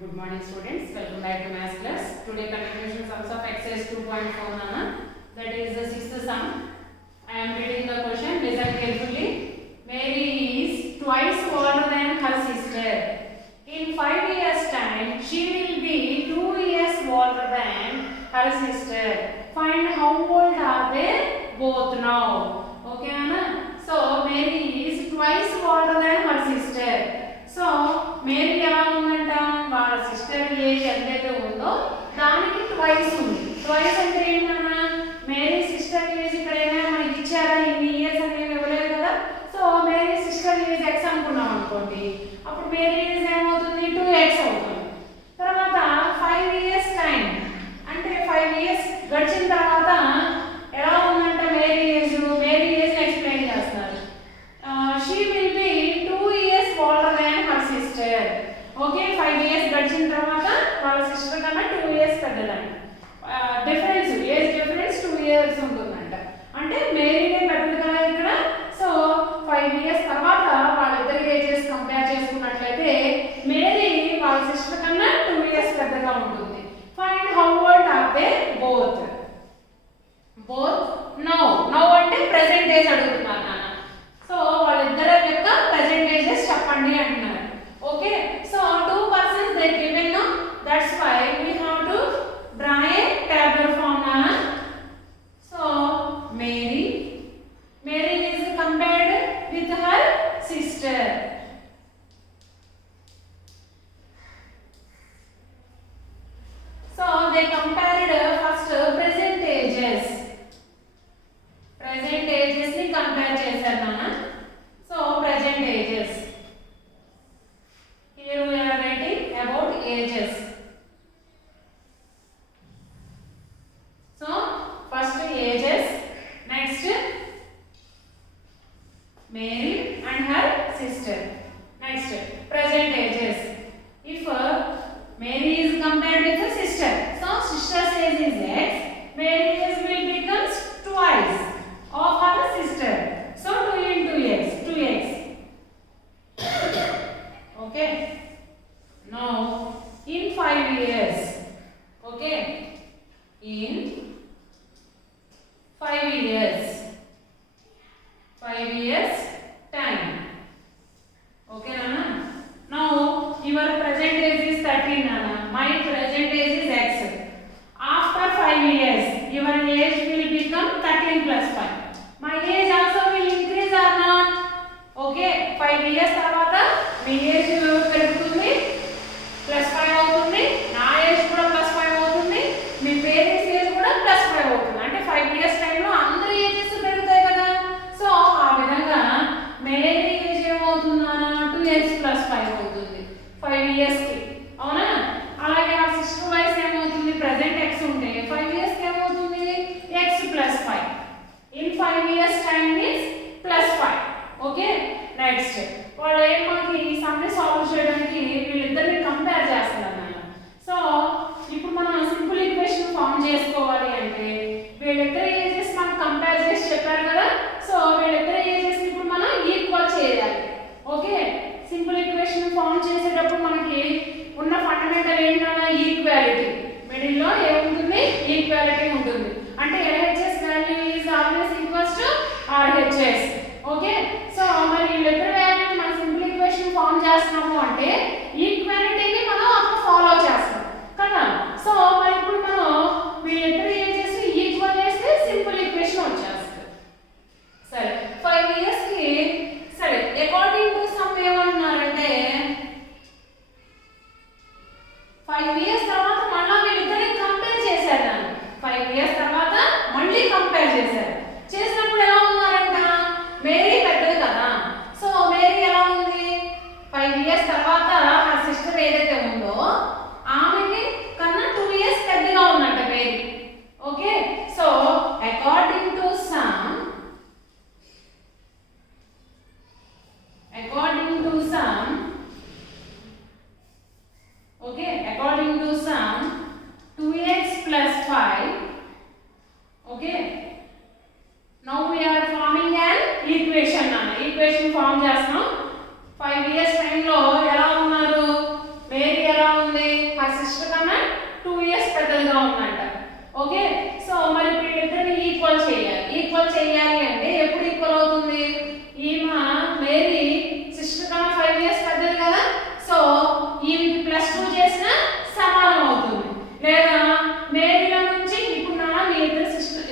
Good morning students, welcome back to maths class. Today continuation sums of exercise 2.4 nana, that is the sixth sum. I am reading the question, listen carefully. Mary is twice older than her sister. In 5 years time, she will be 2 years older than her sister. Find how old are they both now. Okay Anna? So Mary is twice older than her sister. So Mary ఎలా ఉందంట, వాళ్ళ sister age ఎంతైతే ఉందో దానికి ట్వైస్ ఉంది. ట్వైస్ అంటే ఏంటన్నా, Mary sister age ఇక్కడ ఏమైనా మనకి ఇచ్చారా, ఇన్ని ఇయర్స్ అనేవి ఇవ్వలేదు కదా. So Mary sister age X అనుకున్నాం అనుకోండి, అప్పుడు మేరీ ఏజ్ ఏమవుతుంది, 2x అవుతుంది. తర్వాత 5 ఇయర్స్ టైం అంటే 5 ఇయర్స్ గడిచిన తర్వాత ఎలా ఉందంటే మేరీ ఏజ్ ఎక్స్ప్లెయిన్ చేస్తున్నారు. She will be 2 years older than her sister. Okay, 5 ఇయర్స్ గడిచిన తర్వాత వాళ్ళ సిస్టర్ కన్నా 2 ఇయర్స్ పెద్దదంట. డిఫరెన్స్, ఏజ్ డిఫరెన్స్ 2 ఇయర్స్ ఉంటుందంట. అంటే మేరీనే పెద్దది కదా ఇక్కడ. సో 5 ఇయర్స్ తర్వాత వాళ్ళిద్దరి ఏజెస్ కంపేర్ చేసుకున్నట్లయితే మేరీ వాళ్ళ సిస్టర్ కన్నా 2 ఇయర్స్ పెద్దగా ఉంటుంది. Find how old are they both. Now అంటే ప్రెసెంట్ ఏజ్ అడుగుతున్నారు నాన్న. సో వాళ్ళిద్దరి యొక్క ప్రెసెంట్ ఏజెస్ చెప్పండి అంటున్నారు. Okay, so 2 persons they given now, that's why we have to draw a tabular form now. So Mary is compared with her sister. So they compared first present ages ni compare చేశారు నాన్న. So present ages, here we are writing about ages. So first ages, next Mary and her sister, next present ages. If Mary is compared with her sister, so sister's age is x, Mary age will becomes twice of her sister. So 2 into x, 2x. Okay, now in 5 years, okay, in 5 years time. Okay Nana? Now your present age is 13 Nana, my present age is x. After 5 years your age will become 13 plus 5. My age also will increase or not? Okay, 5 years తర్వాత మీ ఏజ్ పెరుగుతుంది, +5 అవుతుంది, నా ఏజ్ కూడా +5 అవుతుంది, మీ parents age కూడా +5 అవుతుంది. అంటే 5 ఇయర్స్ టైంలో అందరి ఏజెస్ పెరుగుతాయి కదా. సో ఆ విధంగా మేరీ ఏజ్ ఏమవుతుందా, 2x + 5 అవుతుంది 5 ఇయర్స్కి, అవునా? అలాగే ఆ సిస్టర్ వయసు ఏమవుతుంది, ప్రెసెంట్ x ఉంటే 5 ఇయర్స్కి ఏమవుతుంది, x + 5. In 5 years time means +5. Okay, next వాళ్ళు మనకి ఈ సమ్ని సాల్వ్ చేయడానికి వీళ్ళిద్దరిని కంపేర్ చేస్తున్నారు నాన్న. సో ఇప్పుడు మనం సింపుల్ ఈక్వేషన్ ఫామ్ చేసుకోవాలి అంటే వీళ్ళిద్దరి ఏజెస్ మనం కంపేర్ చేసి చెప్పారు కదా. సో వీళ్ళిద్దరి ఏజెస్ ఇప్పుడు మనం ఈక్వల్ చేయాలి. ఓకే, సింపుల్ ఈక్వేషన్ ఫామ్ చేసేటప్పుడు మనకి ఉన్న ఫండమెంటల్ ఏంటన్నా, ఈక్వాలిటీ. మిడిల్లో ఏముంటుంది, ఈక్వాలిటీ ఉంటుంది. అంటే LHS value is always equals to RHS. Okay, so మరి వీళ్ళిద్దరి వాల్యూని మనం సింపుల్ ఈక్వేషన్ ఫామ్ చేస్తున్నాము అంటే ఈక్వాలిటీని మనం అప్పుడు ఫాలో చేస్తాం కదా. సో మరి ఇప్పుడు మనం వీళ్ళిద్దరి ఏజెస్ ఈక్వల్ చేస్తే సింపుల్ ఈక్వేషన్ వచ్చేస్తుంది. సరే, 5 ఇయర్స్కి సరే అకార్డింగ్ టు సమ్ ఏమంటున్నారంటే 5 ఇయర్స్ తర్వాత మళ్ళీ వీళ్ళిద్దరిని కంపేర్ చేశారు. 5 ఇయర్స్ తర్వాత మళ్ళీ కంపేర్ చేశారు. చేసినప్పుడు ఎలా ఉన్నారంట, మేరీ పెద్దది కదా. సో మేరీ ఎలా ఉంది, 5 ఇయర్స్ తర్వాత ఆ సిస్టర్ ఏదైతే ఉందో ఆమెకి కన్నా 2 ఇయర్స్ పెద్దగా ఉందంట Mary. Okay, so according to some okay, according to some 2x + 5 ఉంది, హర్ సిస్టర్ కన్నా 2 ఇయర్స్ పెద్దగా ఉందంట. ఓకే, సో మరి వీళ్ళిద్దరిని ఈక్వల్ చేయాలి. ఈక్వల్ చేయాలి అంటే ఎప్పుడు ఈక్వల్ అవుతుంది? ఈమె మేరీ సిస్టర్ కన్నా 5 ఇయర్స్ పెద్దది కదా, సో ఈమెకి +2 చేసినా సమానం అవుతుంది. లేదా మేరీలో నుంచి ఇప్పుడు నా మీ ఇద్దరు సిస్టర్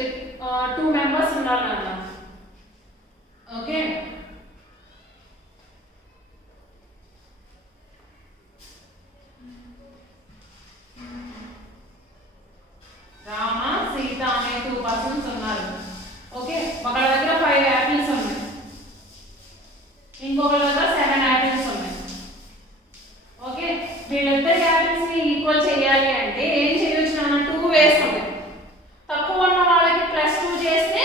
2 మెంబర్స్ ఉన్నారు అన్న. ఓకే, రామ సీత అనే 2 పర్సన్స్ ఉన్నారు. ఓకే, ఒకళ్ళ దగ్గర 5 యాపిల్స్ ఉన్నాయి, ఇంకొకళ్ళ దగ్గర 7 యాపిల్స్ ఉన్నాయి. ఓకే, వీళ్ళిద్దరి యాపిల్స్ ని ఈక్వల్ చేయాలి అంటే ఏం చేయొచ్చు నాన్న? 2 వేస్ ఉన్నాయి. తక్కువ ఉన్న వాళ్ళకి +2 చేస్తే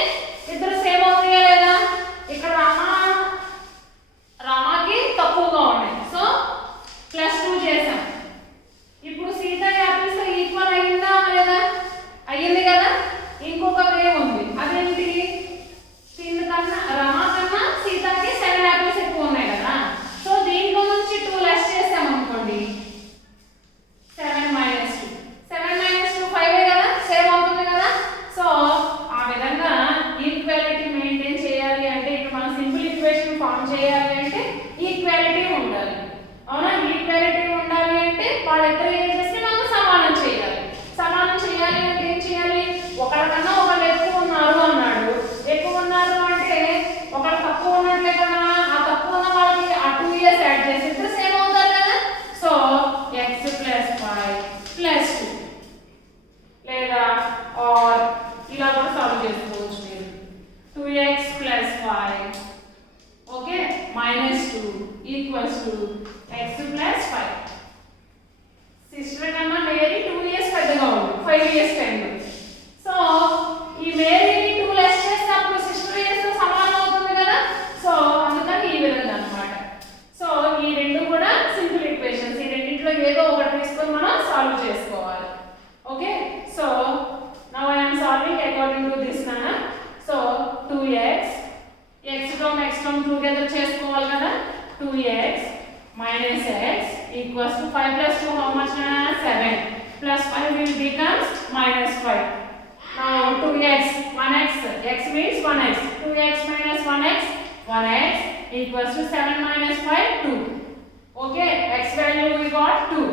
ఇద్దరు సేమ్ అవుతాయా లేదా? ఇక్కడ రామాకి తక్కువగా ఉన్నాయి, సో +2 చేసాం. ఇప్పుడు సీత యాపిల్స్ ఈక్వల్ అయిందా లేదా? అయ్యింది కదా. ఇంకొక వే ఉంది, అదేంటి? కన్నా రమా కన్నా సీతకి 7 యాపిల్స్ ఎక్కువ ఉన్నాయి కదా, సో దీంట్లో నుంచి 2 లెస్ చేసాం అనుకోండి, 7 - 2 7 - 2 5 కదా, సేమ్ అవుతుంది కదా. సో ఆ విధంగా ఈక్వాలిటీ మెయింటైన్ చేయాలి అంటే ఇక్కడ మనం సింపుల్ ఈక్వేషన్ ఫార్మ్ చేయాలి అంటే ఈక్వాలిటీ ఉండాలి. అవునా? ఈక్వాలిటీ ఉండాలి అంటే వాళ్ళిద్దరు ఏజెస్ ని మనం సమానం చేయాలి. సమానం చేయాలి అంటే ఏం చేయాలి? ఒకళ్ళకన్నా ఒకళ్ళు ఎక్కువ ఉన్నారు అన్నాడు. ఎక్కువ ఉన్నారు అంటే ఒకళ్ళు తక్కువ ఉన్నట్లే కదా, ఆ తక్కువ ఉన్న వాళ్ళకి ఆ 2 ఇయర్స్ యాడ్ చేసి ఇద్దరు సేమ్ అవుతారు కదా. సో x + 5 + 2 లేదా ఆర్ ఇలా కూడా సాల్వ్ చేసుకోవచ్చు మీరు. 2x + 5 ఓకే -2 = x + 5. సిస్టర్ కన్నా మేరీ 2 ఇయర్స్ పెద్దగా ఉంది, 5 ఇయర్స్ పెద్దగా. సో ఈ మేరీని 2 లెస్ చేస్తే అప్పుడు సిస్టర్ ఇయర్స్ సమానం అవుతుంది కదా. సో అందుకని ఈ విధంగా అన్నమాట. సో ఈ రెండు కూడా సింపుల్ ఈక్వేషన్స్. ఈ రెండిట్లో ఏదో ఒకటి తీసుకొని మనం సాల్వ్ చేసుకోవాలి. Okay, so now I am solving according to this నానా. So 2x x term together చేసుకోవాలి కదా. 2x - x = 5 + 2 how much? 7 + 5 will becomes -5. Now 2x 1x, x means 1x, 2x - 1x 1x = 7 - 5 2. Okay, x value we got 2.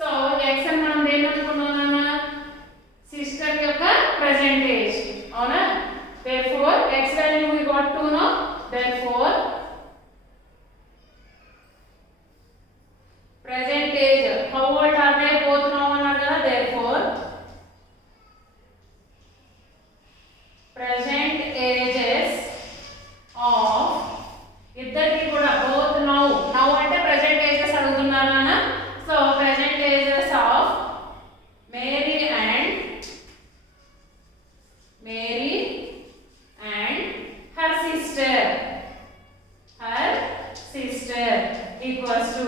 So x అని మనం దేని అనుకున్నామన్నా? సిస్టర్ యొక్క present age. అవునా? therefore x value we got 2 now. therefore present age, how old are they both now అన్నారు కదా. therefore present ages of ఇద్దరికి కూడా both now అంటే present ages అడుగుతున్నారు నాన్న. So present ages of Mary and her sister equals to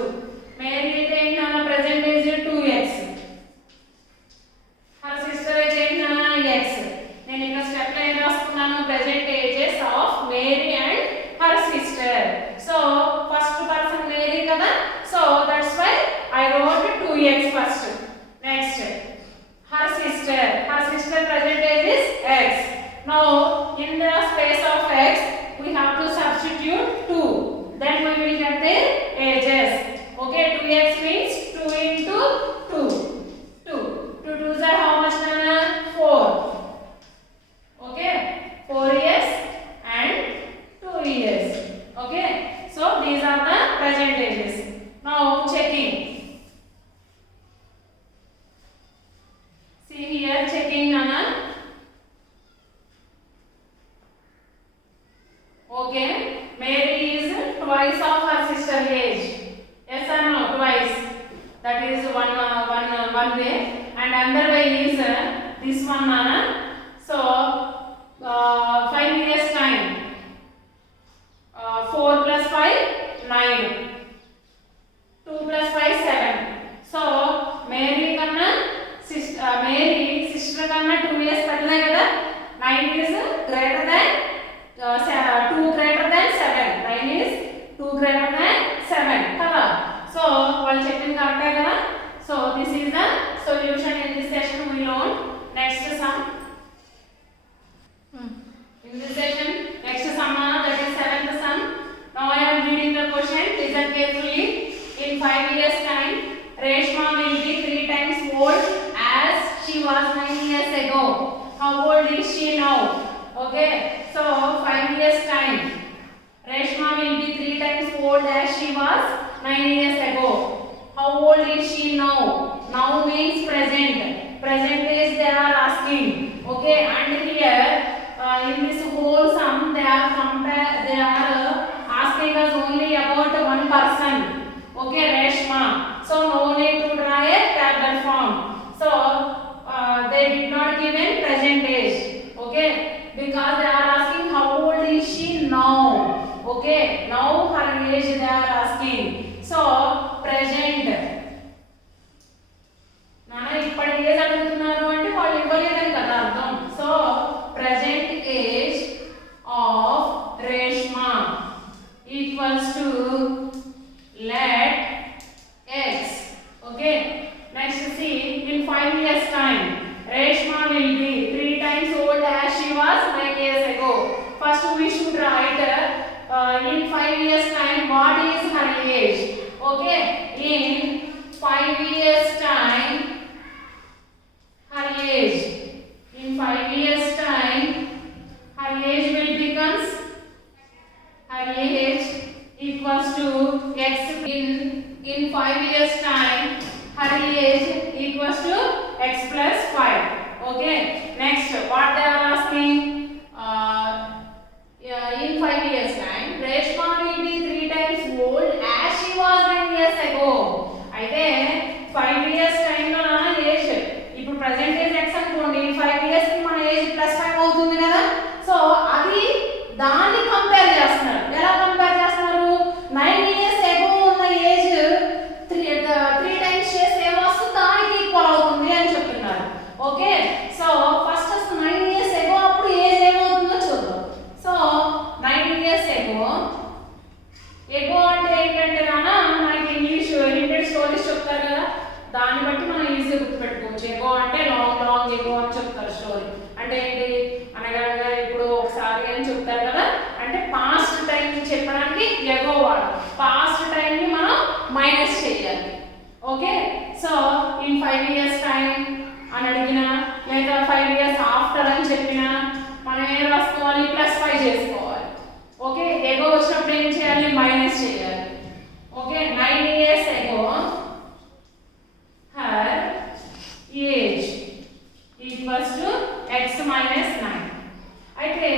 Mary అయితే ఏంటన్నా present age 2x, her sister అయితే ఏంటన్నా x. నేను ఇక్కడ స్టెప్ లో ఏం రాసుకున్నాను? Present ages of Mary and her sister. So first person Mary కదా, so that's why I wrote 2x first. Next her sister present age is x. Now in the space of x we have to substitute 2, then we will get their ages. Okay, 2x means 2 into 2. 2 2s are how much nana? 4. Okay, 4 years and 2 years. Okay, so these are the present ages. Now checking. See here, checking nana. Okay, Mary is twice of her sister age. Yes or no? Twice. That is one way. And another way is this one, Nana. So 5 years time. 4 + 5 9. 2 + 5 7. So Mary sister kanna 2 years పెద్దదే కదా. 9 is greater than 2 greater than 7. 9 is 2 greater than 7 కదా. సో వాళ్ళు చెప్పింది కరెక్టే కదా. was 9 years ago. How old is she now? Okay, so 5 years time. Reshma will be 3 times old as she was 9 years ago. How old is she now? Now means present. Present is they are asking. Okay, and here in this whole sum they are asking us only about one person. Okay, Reshma. So no need to draw a tabular form. So they did not give a present age. Okay, because they are asking how old is she now. Okay, now her age they are asking. So present. Nana ippadi age adugutunnaru ante vallu ivvaledani kada ardham. So present age of Reshma equals to let x. Okay, next see in 5 years time Reshma will be 3 times old as she was 9 years ago. First we should write in 5 years time what is her age. Okay, in 5 years time her age, in 5 years time her age will becomes her age equals to x. In 5 years time her age equals to x plus 5. Okay, next what they are asking, in 5 years time Reshma will be 3 times old as she was 9 years ago. అయితే 5 years time లో నా ఏజ్ ఇప్పుడు present age x అనుకోండి, 5 years కి మన age plus 5 అవుతుంది కదా. సో అది దాన్ని కంపేర్ చేస్తున్నారు. ఎలా కంపేర్ చేస్తున్నారు? 9 years ago ఉన్న ఏజ్ 3 times చేస్తే ఏమొస్తుంది, దానికి ఈక్వల్ అవుతుంది అని చెప్తున్నారు. Okay, so first 9 years ago అప్పుడు ఏజ్ ఏమవుతుందో చూద్దాం. సో 9 years ago అంటే ఏంటంటే నాన్న మనకి ఇంగ్లీష్ రిపీటెడ్ స్టోరీస్ చెప్తారు కదా, దాన్ని బట్టి మనం ఈజీగా గుర్తుపెట్టుకోవచ్చు. ఎగో అంటే లాంగ్ లాంగ్ ఎగో అని చెప్తారు స్టోరీ. అంటే ఏంటి అనగా ఇప్పుడు ఒకసారి అని చెప్తారు కదా, అంటే పాస్ట్ టైం చెప్పడానికి ఎగో వాడు, పాస్ట్ టైం ని మనం మైనస్ చేయాలి. Okay, so in 5 years time అని అడిగినా లేదా 5 years ఆఫ్టర్ అని చెప్పినా మనం ఏం రాసుకోవాలి, +5 చేసుకోవాలి. ఓకే, ఎగో వచ్చినప్పుడు ఏం చేయాలి, మైనస్ చేయాలి. ఓకే, 9 years ago her age equals to x minus 9. అయితే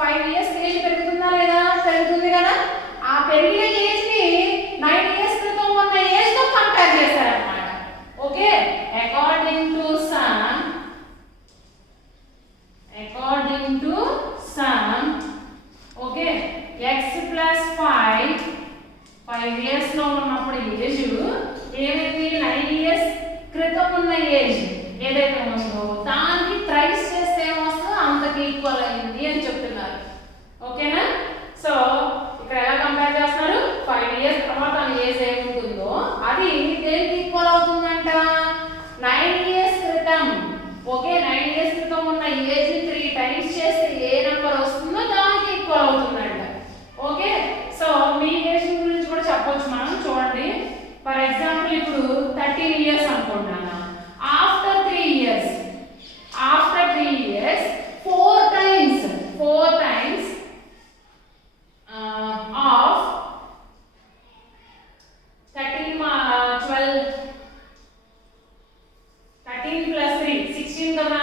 5 years ఏజ్ పెరుగుతుందా లేదా, పెరుగుతుంది కదా. ఆ పెరిగిన ఏజ్ ని 9 years క్రితం ఉన్న ఏజ్ తో కంపేర్ చేశారన్నమాట. Okay, according to some okay x plus 5 years లో ఉన్నప్పుడు ఏజ్ ఏమైంది, 9 years క్రితం ఉన్న ఏజ్ ఏదైతే ఉందో దానికి ట్రైస్ చేస్తే ఏమొస్తుందో అంతకి ఈక్వల్ అయింది అని చెప్తున్నారు. ఓకేనా, సో ఇక్కడ ఎలా కంపేర్ చేస్తున్నారు, 5 years తర్వాత ఏజ్ ఏముంటుందో అది దేనికి ఈక్వల్ అవుతుందంట, 9 years క్రితం. ఓకే, 9 years క్రితం ఉన్న ఏజ్ ని 3 times చేస్తే ఏ నెంబర్ వస్తుందో దానికి ఈక్వల్ అవుతుందంట. ఓకే, సో మీ ఏజ్ గురించి కూడా చెప్పొచ్చు మనం. చూడండి, ఫర్ ఎగ్జాంపుల్ ఇప్పుడు 13 years అనుకుంటున్నాను. ఆఫ్టర్ 3 years 4 times of 13 plus 3 16 కదా.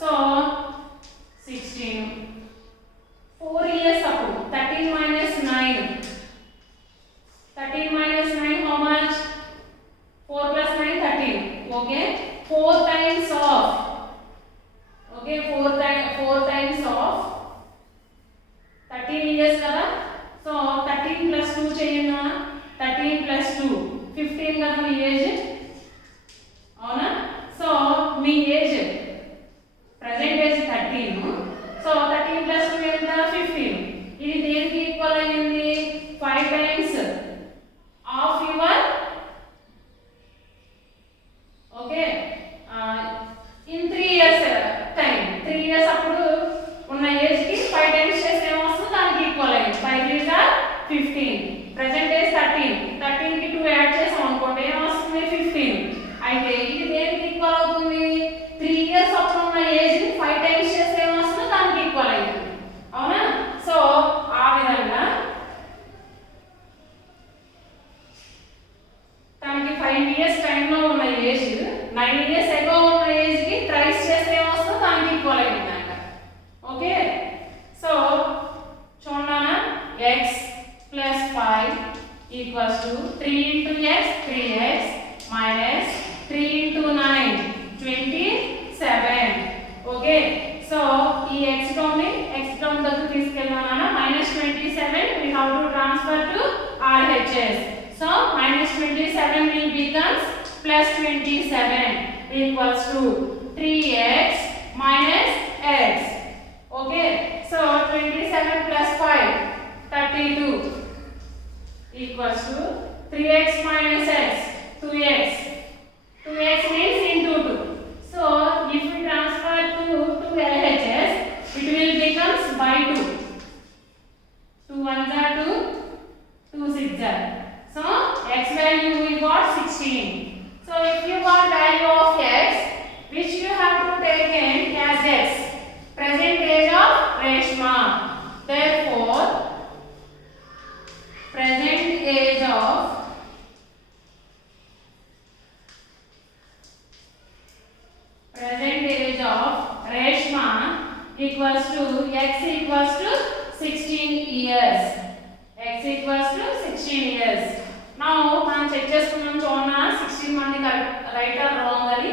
సో 16 4 years అప్పుడు 13 minus 9 how much, 4 plus 9 13. Okay, 4 times of 13 years కదా. సో 13 plus 2 చేయండి, 13 plus 2 15 కదా మీ ఏజ్, అవునా. సో మీ age present age 13. So 13 plus 2 ఎంత, 15. ఇది దేనికి ఈక్వల్ అయ్యింది, 5 times of your okay in 3 years time 3 years అప్పుడు ఉన్న ఏజ్ కి 5 times చేస్తే ఏమొస్తుందో దానికి ఈక్వల్ అయ్యింది. 5 3 15. ప్రెజెంట్ ఏజ్ 13 కి 2 యాడ్ చేసాం అనుకోండి ఏమొస్తుంది, 15. అయితే ఇది దేనికి ఈక్వల్ అవుతుంది, 3 9 years ago ఉన్న ఏజ్ కి ట్రైస్ చేస్తే ఏమొస్తుందో దానికి ఈక్వల్ అయ్యిందంట. ఓకే, సో చూడండి, x plus 5 equals to 3 into x 3x minus 3 into 9 27. ఓకే, సో ఈ x టర్మ్ దగ్గర తీసుకెళ్ళానా -27 we have to transfer to RHS. So -27 will becomes +27 equals to 3x minus x. Okay, so 27 plus 5 32 equals to 3x minus x 2x. 2x means into 2. So if we transfer to LHS, it will becomes by 2. 2 1s are 2, 2 6s are. So x value we got 16. So if you got value of x, which you have to take in as x, present age of Reshma. Therefore, present age of Reshma equals to x equals to 16 years. X equals to 16 years. Now మనం చెక్ చేసుకున్నాం చూడండి 16 మంది right are wrong అని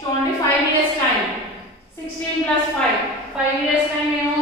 చూడండి. 5 years time 16 plus 5 years time ఏమో